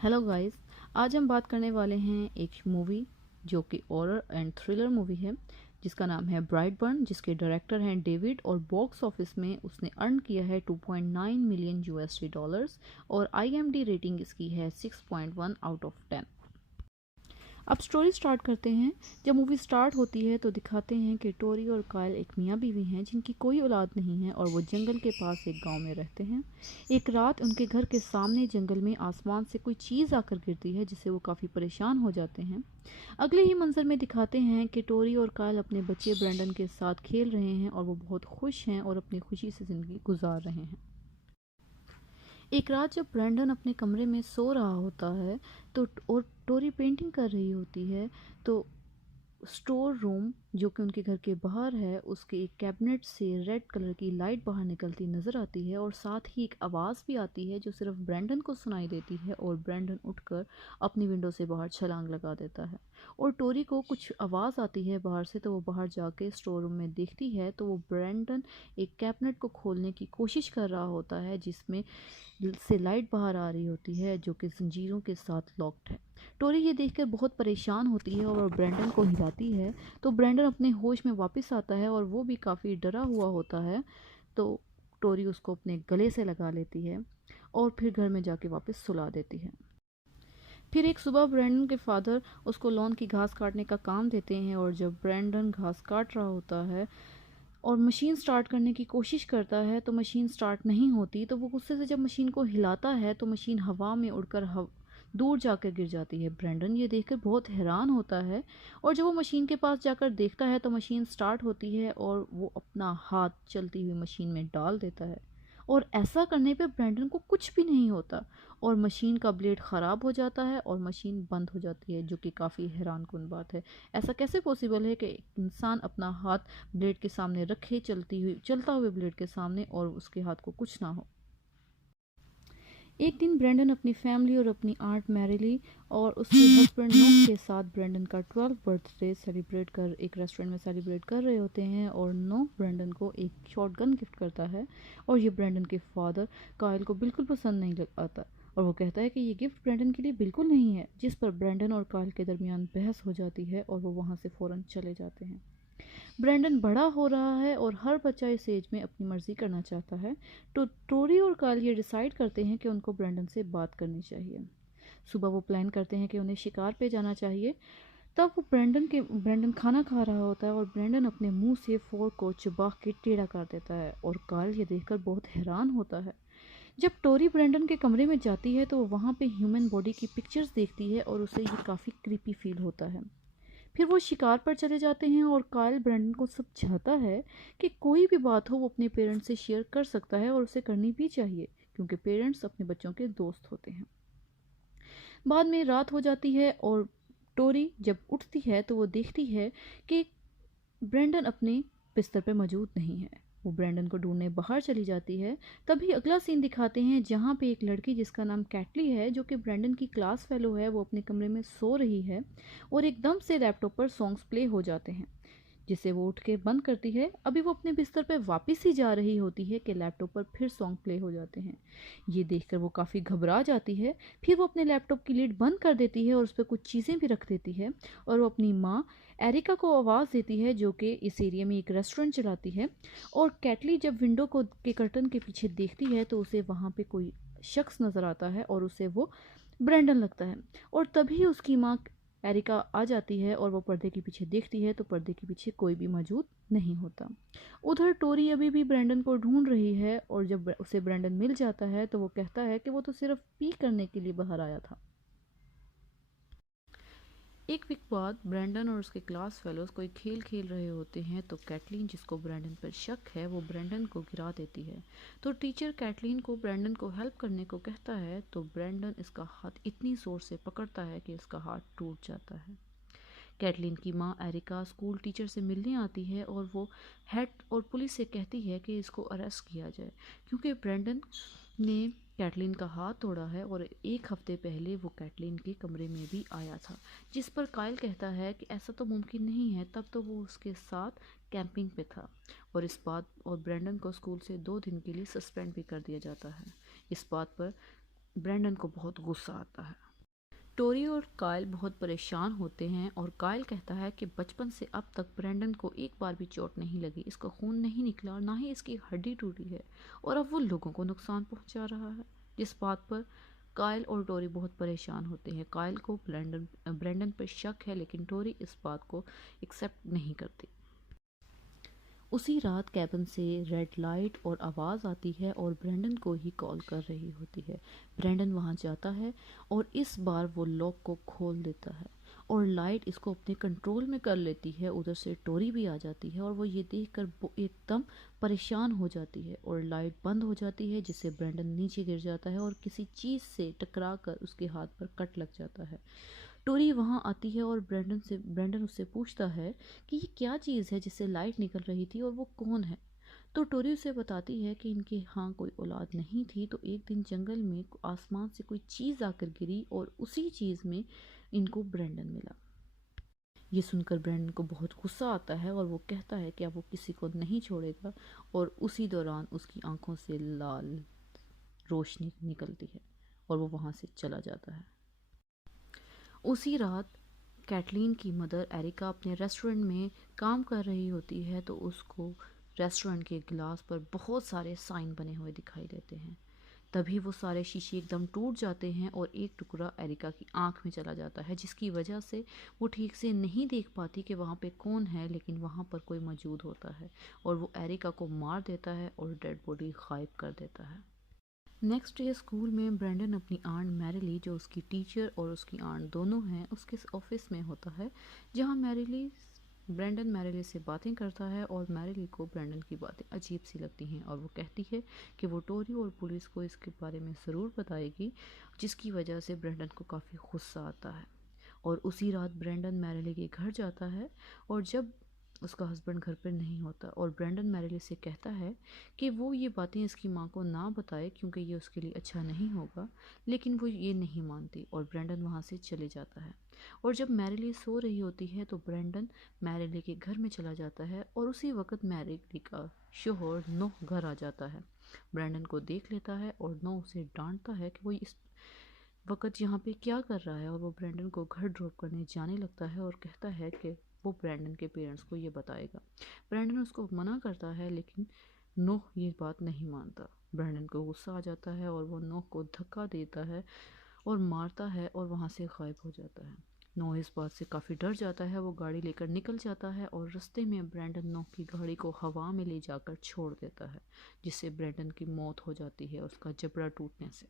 Hello guys. आज हम बात करने वाले हैं एक मूवी जो कि हॉरर एंड थ्रिलर मूवी है जिसका नाम है ब्राइटबर्न, जिसके डायरेक्टर हैं डेविड, और बॉक्स ऑफिस में उसने अर्न किया है 2.9 मिलियन यूएसडी डॉलर्स और आईएमडी रेटिंग इसकी है 6.1 आउट ऑफ 10। अब स्टोरी स्टार्ट करते हैं। जब मूवी स्टार्ट होती है तो दिखाते हैं कि टोरी और कायल एक मियाँ बीवी हैं जिनकी कोई औलाद नहीं है और वो जंगल के पास एक गांव में रहते हैं। एक रात उनके घर के सामने जंगल में आसमान से कोई चीज़ आकर गिरती है जिससे वो काफ़ी परेशान हो जाते हैं। अगले ही मंजर में दिखाते हैं कि टोरी और कायल अपने बच्चे ब्रेंडन के साथ खेल रहे हैं और वो बहुत खुश हैं और अपनी खुशी से ज़िंदगी गुजार रहे हैं। एक रात जब ब्रैंडन अपने कमरे में सो रहा होता है तो और टोरी पेंटिंग कर रही होती है, तो स्टोर रूम जो कि उनके घर के बाहर है उसके एक कैबिनेट से रेड कलर की लाइट बाहर निकलती नज़र आती है और साथ ही एक आवाज़ भी आती है जो सिर्फ ब्रैंडन को सुनाई देती है और ब्रैंडन उठकर अपनी विंडो से बाहर छलांग लगा देता है। और टोरी को कुछ आवाज़ आती है बाहर से, तो वो बाहर जाके स्टोर रूम में देखती है तो वो ब्रैंडन एक कैबिनेट को खोलने की कोशिश कर रहा होता है जिसमें से लाइट बाहर आ रही होती है जो कि जंजीरों के साथ लॉक्ड है। टोरी ये देखकर बहुत परेशान होती है और ब्रैंडन को हिलाती है, तो ब्रैंडन अपने होश में वापस आता है और वो भी काफ़ी डरा हुआ होता है। तो टोरी उसको अपने गले से लगा लेती है और फिर घर में जाके वापस सुला देती है। फिर एक सुबह ब्रैंडन के फादर उसको लॉन की घास काटने का काम देते हैं और जब ब्रैंडन घास काट रहा होता है और मशीन स्टार्ट करने की कोशिश करता है तो मशीन स्टार्ट नहीं होती, तो वो गुस्से से जब मशीन को हिलाता है तो मशीन हवा में उड़कर दूर जाकर गिर जाती है। ब्रैंडन ये देखकर बहुत हैरान होता है और जब वो मशीन के पास जाकर देखता है तो मशीन स्टार्ट होती है और वो अपना हाथ चलती हुई मशीन में डाल देता है और ऐसा करने पे ब्रैंडन को कुछ भी नहीं होता और मशीन का ब्लेड ख़राब हो जाता है और मशीन बंद हो जाती है, जो कि काफ़ी हैरानकुन बात है। ऐसा कैसे पॉसिबल है कि एक इंसान अपना हाथ ब्लेड के सामने रखे चलता हुए ब्लेड के सामने और उसके हाथ को कुछ ना हो। एक दिन ब्रेंडन अपनी फैमिली और अपनी आंट मैरिली और उसके हस्बैंड नोक के साथ ब्रेंडन का 12th बर्थडे सेलिब्रेट कर एक रेस्टोरेंट में सेलिब्रेट कर रहे होते हैं और नोक ब्रेंडन को एक शॉट गन गिफ्ट करता है और ये ब्रेंडन के फादर कायल को बिल्कुल पसंद नहीं आता और वो कहता है कि ये गिफ्ट ब्रेंडन के लिए बिल्कुल नहीं है, जिस पर ब्रेंडन और कायल के दरमियान बहस हो जाती है और वो वहाँ से फ़ौरन चले जाते हैं। ब्रैंडन बड़ा हो रहा है और हर बच्चा इस एज में अपनी मर्जी करना चाहता है, तो टोरी और काल ये डिसाइड करते हैं कि उनको ब्रैंडन से बात करनी चाहिए। सुबह वो प्लान करते हैं कि उन्हें शिकार पे जाना चाहिए। तब वो ब्रैंडन खाना खा रहा होता है और ब्रैंडन अपने मुंह से फोर्क को चबा के टेढ़ा कर देता है और काल ये देखकर बहुत हैरान होता है। जब टोरी ब्रैंडन के कमरे में जाती है तो वो वहाँ पे ह्यूमन बॉडी की पिक्चर्स देखती है और उसे ये काफ़ी क्रीपी फील होता है। फिर वो शिकार पर चले जाते हैं और कायल ब्रैंडन को समझाता है कि कोई भी बात हो वो अपने पेरेंट्स से शेयर कर सकता है और उसे करनी भी चाहिए, क्योंकि पेरेंट्स अपने बच्चों के दोस्त होते हैं। बाद में रात हो जाती है और टोरी जब उठती है तो वो देखती है कि ब्रैंडन अपने बिस्तर पर मौजूद नहीं है। वो ब्रैंडन को ढूंढने बाहर चली जाती है। तभी अगला सीन दिखाते हैं जहाँ पे एक लड़की जिसका नाम कैटली है, जो कि ब्रैंडन की क्लास फेलो है, वो अपने कमरे में सो रही है और एकदम से लैपटॉप पर सॉन्ग्स प्ले हो जाते हैं जिसे वो उठ के बंद करती है। अभी वो अपने बिस्तर पर वापस ही जा रही होती है कि लैपटॉप पर फिर सॉन्ग प्ले हो जाते हैं। ये देखकर वो काफ़ी घबरा जाती है। फिर वो अपने लैपटॉप की लीड बंद कर देती है और उस पर कुछ चीज़ें भी रख देती है और वो अपनी माँ एरिका को आवाज़ देती है जो कि इस एरिया में एक रेस्टोरेंट चलाती है। और कैटली जब विंडो को के कर्टन के पीछे देखती है तो उसे वहाँ पे कोई शख्स नज़र आता है और उसे वो ब्रैंडन लगता है। और तभी उसकी माँ एरिका आ जाती है और वो पर्दे के पीछे देखती है तो पर्दे के पीछे कोई भी मौजूद नहीं होता। उधर टोरी अभी भी ब्रैंडन को ढूंढ रही है और जब उसे ब्रैंडन मिल जाता है तो वो कहता है कि वो तो सिर्फ पी करने के लिए बाहर आया था। एक वीक बाद ब्रैंडन और उसके क्लास फेलोज कोई खेल खेल रहे होते हैं तो कैटलीन, जिसको ब्रैंडन पर शक है, वो ब्रैंडन को गिरा देती है। तो टीचर कैटलीन को ब्रैंडन को हेल्प करने को कहता है तो ब्रैंडन इसका हाथ इतनी ज़ोर से पकड़ता है कि इसका हाथ टूट जाता है। कैटलीन की माँ एरिका स्कूल टीचर से मिलने आती है और वो हेड और पुलिस से कहती है कि इसको अरेस्ट किया जाए, क्योंकि ब्रैंडन ने कैटलीन का हाथ तोड़ा है और एक हफ्ते पहले वो कैटलीन के कमरे में भी आया था। जिस पर कायल कहता है कि ऐसा तो मुमकिन नहीं है, तब तो वो उसके साथ कैंपिंग पे था। और इस बात और ब्रैंडन को स्कूल से 2 दिन के लिए सस्पेंड भी कर दिया जाता है। इस बात पर ब्रैंडन को बहुत गुस्सा आता है। टोरी और कायल बहुत परेशान होते हैं और कायल कहता है कि बचपन से अब तक ब्रेंडन को एक बार भी चोट नहीं लगी, इसका खून नहीं निकला और ना ही इसकी हड्डी टूटी है और अब वो लोगों को नुकसान पहुंचा रहा है। जिस बात पर कायल और टोरी बहुत परेशान होते हैं। कायल को ब्रेंडन पर शक है, लेकिन टोरी इस बात को एक्सेप्ट नहीं करती। उसी रात कैबिन से रेड लाइट और आवाज़ आती है और ब्रेंडन को ही कॉल कर रही होती है। ब्रेंडन वहां जाता है और इस बार वो लॉक को खोल देता है और लाइट इसको अपने कंट्रोल में कर लेती है। उधर से टोरी भी आ जाती है और वो ये देखकर एकदम परेशान हो जाती है और लाइट बंद हो जाती है, जिससे ब्रेंडन नीचे गिर जाता है और किसी चीज़ से टकरा कर उसके हाथ पर कट लग जाता है। टोरी वहां आती है और ब्रेंडन उससे पूछता है कि ये क्या चीज़ है जिससे लाइट निकल रही थी और वो कौन है। तो टोरी उसे बताती है कि इनके यहाँ कोई औलाद नहीं थी, तो एक दिन जंगल में आसमान से कोई चीज़ आकर गिरी और उसी चीज़ में इनको ब्रेंडन मिला। ये सुनकर ब्रेंडन को बहुत गुस्सा आता है और वो कहता है कि अब वो किसी को नहीं छोड़ेगा और उसी दौरान उसकी आंखों से लाल रोशनी निकलती है और वो वहाँ से चला जाता है। उसी रात कैटलीन की मदर एरिका अपने रेस्टोरेंट में काम कर रही होती है, तो उसको रेस्टोरेंट के गिलास पर बहुत सारे साइन बने हुए दिखाई देते हैं। तभी वो सारे शीशे एकदम टूट जाते हैं और एक टुकड़ा एरिका की आंख में चला जाता है, जिसकी वजह से वो ठीक से नहीं देख पाती कि वहाँ पे कौन है, लेकिन वहाँ पर कोई मौजूद होता है और वो एरिका को मार देता है और डेड बॉडी गायब कर देता है। नेक्स्ट डे स्कूल में ब्रेंडन अपनी आंट मैरिली, जो उसकी टीचर और उसकी आंट दोनों हैं, उसके ऑफिस में होता है, जहाँ ब्रेंडन मैरिली से बातें करता है और मैरिली को ब्रेंडन की बातें अजीब सी लगती हैं और वो कहती है कि वो टोरी और पुलिस को इसके बारे में ज़रूर बताएगी, जिसकी वजह से ब्रेंडन को काफ़ी गुस्सा आता है। और उसी रात ब्रेंडन मैरिली के घर जाता है और जब उसका हस्बैंड घर पर नहीं होता और ब्रेंडन मैरिली से कहता है कि वो ये बातें इसकी माँ को ना बताए क्योंकि ये उसके लिए अच्छा नहीं होगा, लेकिन वो ये नहीं मानती और ब्रेंडन वहाँ से चले जाता है। और जब मैरिली सो रही होती है तो ब्रेंडन मैरिली के घर में चला जाता है और उसी वक्त मैरिली का शोहर नोह घर आ जाता है। ब्रेंडन को देख लेता है और नोह उसे डांटता है कि वो इस वक्त यहाँ पे क्या कर रहा है और वो ब्रेंडन को घर ड्रॉप करने जाने लगता है और कहता है कि वो ब्रेंडन के पेरेंट्स को ये बताएगा। ब्रेंडन उसको मना करता है, लेकिन नोह ये बात नहीं मानता। ब्रेंडन को गुस्सा आ जाता है और वो नोह को धक्का देता है और मारता है और वहाँ से गायब हो जाता है। नोह इस बात से काफ़ी डर जाता है, वो गाड़ी लेकर निकल जाता है और रास्ते में ब्रेंडन नोह की गाड़ी को हवा में ले जाकर छोड़ देता है, जिससे ब्रेंडन की मौत हो जाती है उसका जबड़ा टूटने से।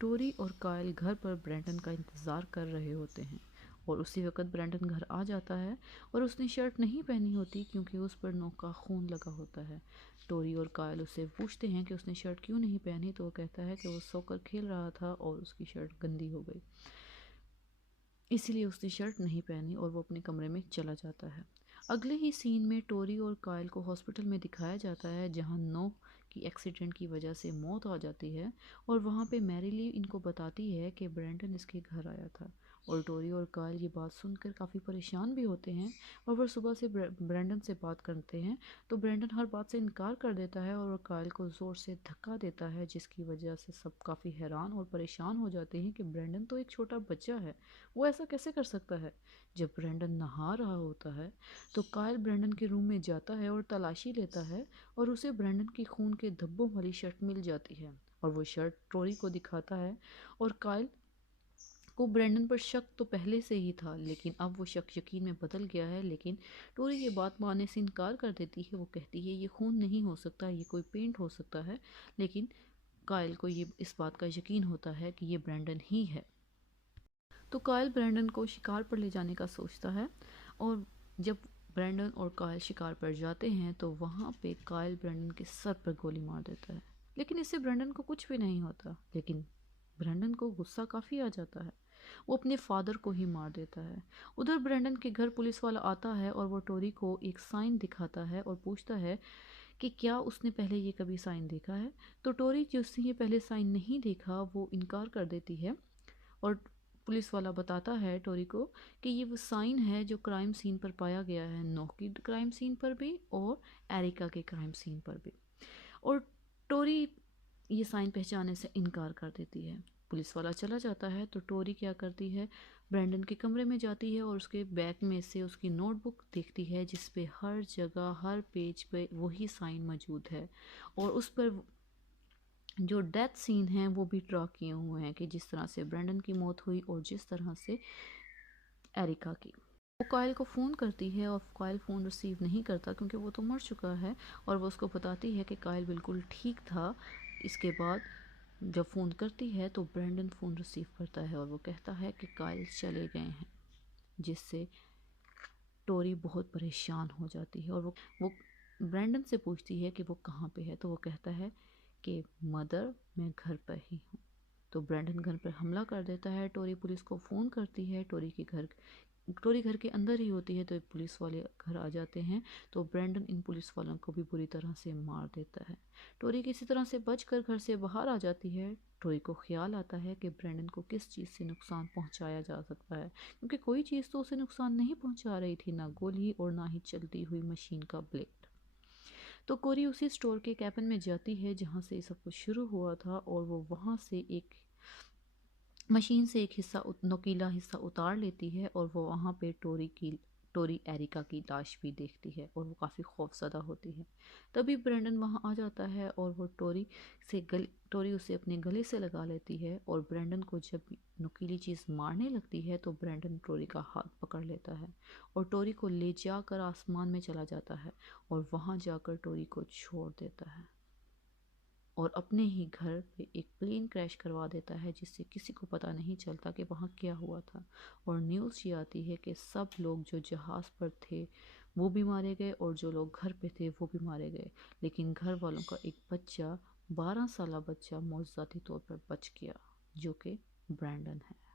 टोरी और कायल घर पर ब्रेंडन का इंतज़ार कर रहे होते हैं और उसी वक्त ब्रेंडन घर आ जाता है और उसने शर्ट नहीं पहनी होती क्योंकि उस पर नोह का खून लगा होता है। टोरी और कायल उससे पूछते हैं कि उसने शर्ट क्यों नहीं पहनी, तो वो कहता है कि वो सोकर खेल रहा था और उसकी शर्ट गंदी हो गई, इसीलिए उसने शर्ट नहीं पहनी और वो अपने कमरे में चला जाता है। अगले ही सीन में टोरी और कायल को हॉस्पिटल में दिखाया जाता है, जहां नोह की एक्सीडेंट की वजह से मौत आ जाती है और वहां पे मैरिली इनको बताती है कि ब्रेंडन इसके घर आया था। और टोरी और कायल ये बात सुनकर काफ़ी परेशान भी होते हैं और वो सुबह से ब्रेंडन से बात करते हैं, तो ब्रेंडन हर बात से इनकार कर देता है और कायल को ज़ोर से धक्का देता है, जिसकी वजह से सब काफ़ी हैरान और परेशान हो जाते हैं कि ब्रेंडन तो एक छोटा बच्चा है, वो ऐसा कैसे कर सकता है। जब ब्रेंडन नहा रहा होता है तो कायल ब्रेंडन के रूम में जाता है और तलाशी लेता है और उसे ब्रेंडन की खून के धब्बों वाली शर्ट मिल जाती है और वो शर्ट टोरी को दिखाता है। और कायल को ब्रेंडन पर शक तो पहले से ही था, लेकिन अब वो शक यकीन में बदल गया है। लेकिन टोरी ये बात मानने से इनकार कर देती है, वो कहती है ये खून नहीं हो सकता, ये कोई पेंट हो सकता है। लेकिन कायल को ये इस बात का यकीन होता है कि ये ब्रेंडन ही है। तो कायल ब्रेंडन को शिकार पर ले जाने का सोचता है और जब ब्रेंडन और कायल शिकार पर जाते हैं तो वहाँ पे कायल ब्रेंडन के सर पर गोली मार देता है, लेकिन इससे ब्रेंडन को कुछ भी नहीं होता। लेकिन ब्रेंडन को गुस्सा काफ़ी आ जाता है, वो अपने फादर को ही मार देता है। उधर ब्रेंडन के घर पुलिस वाला आता है और वो टोरी को एक साइन दिखाता है और पूछता है कि क्या उसने पहले ये कभी साइन देखा है। तो टोरी जिसने ये पहले साइन नहीं देखा वो इनकार कर देती है और पुलिस वाला बताता है टोरी को कि ये वो साइन है जो क्राइम सीन पर पाया गया है, नोह की क्राइम सीन पर भी और एरिका के क्राइम सीन पर भी। और टोरी ये साइन पहचानने से इनकार कर देती है। पुलिस वाला चला जाता है तो टोरी क्या करती है, ब्रैंडन के कमरे में जाती है और उसके बैग में से उसकी नोटबुक देखती है जिस पे हर जगह हर पेज पे वही साइन मौजूद है और उस पर जो डेथ सीन है वो भी ड्रा किए हुए हैं कि जिस तरह से ब्रैंडन की मौत हुई और जिस तरह से एरिका की। वो कायल को फ़ोन करती है और कायल फ़ोन रिसीव नहीं करता क्योंकि वो तो मर चुका है और वो उसको बताती है कि कायल बिल्कुल ठीक था। इसके बाद जब फ़ोन करती है तो ब्रैंडन फ़ोन रिसीव करता है और वो कहता है कि कायल चले गए हैं, जिससे टोरी बहुत परेशान हो जाती है और वो ब्रैंडन से पूछती है कि वो कहाँ पे है तो वो कहता है कि मदर मैं घर पर ही हूँ। तो ब्रैंडन घर पर हमला कर देता है। टोरी पुलिस को फ़ोन करती है। टोरी घर के अंदर ही होती है तो पुलिस वाले घर आ जाते हैं तो ब्रैंडन इन पुलिस वालों को भी बुरी तरह से मार देता है। टोरी किसी तरह से बचकर घर से बाहर आ जाती है। टोरी को ख्याल आता है कि ब्रैंडन को किस चीज़ से नुकसान पहुंचाया जा सकता है क्योंकि कोई चीज़ तो उसे नुकसान नहीं पहुंचा रही थी, ना गोली और ना ही चलती हुई मशीन का ब्लेड। तो कोरी उसी स्टोर के कैबिन में जाती है जहाँ से सब कुछ शुरू हुआ था और वो वहाँ से एक मशीन से एक नुकीला हिस्सा उतार लेती है और वो वहाँ पे टोरी एरिका की लाश भी देखती है और वो काफ़ी खौफज़दा होती है। तभी ब्रैंडन वहाँ आ जाता है और वो टोरी उसे अपने गले से लगा लेती है और ब्रैंडन को जब नुकीली चीज़ मारने लगती है तो ब्रैंडन टोरी का हाथ पकड़ लेता है और टोरी को ले जाकर आसमान में चला जाता है और वहाँ जाकर टोरी को छोड़ देता है और अपने ही घर पे एक प्लेन क्रैश करवा देता है जिससे किसी को पता नहीं चलता कि वहाँ क्या हुआ था। और न्यूज़ ये आती है कि सब लोग जो जहाज़ पर थे वो भी मारे गए और जो लोग घर पे थे वो भी मारे गए, लेकिन घर वालों का एक बच्चा 12 साल बच्चा मौजूदाती तौर पर बच गया जो कि ब्रैंडन है।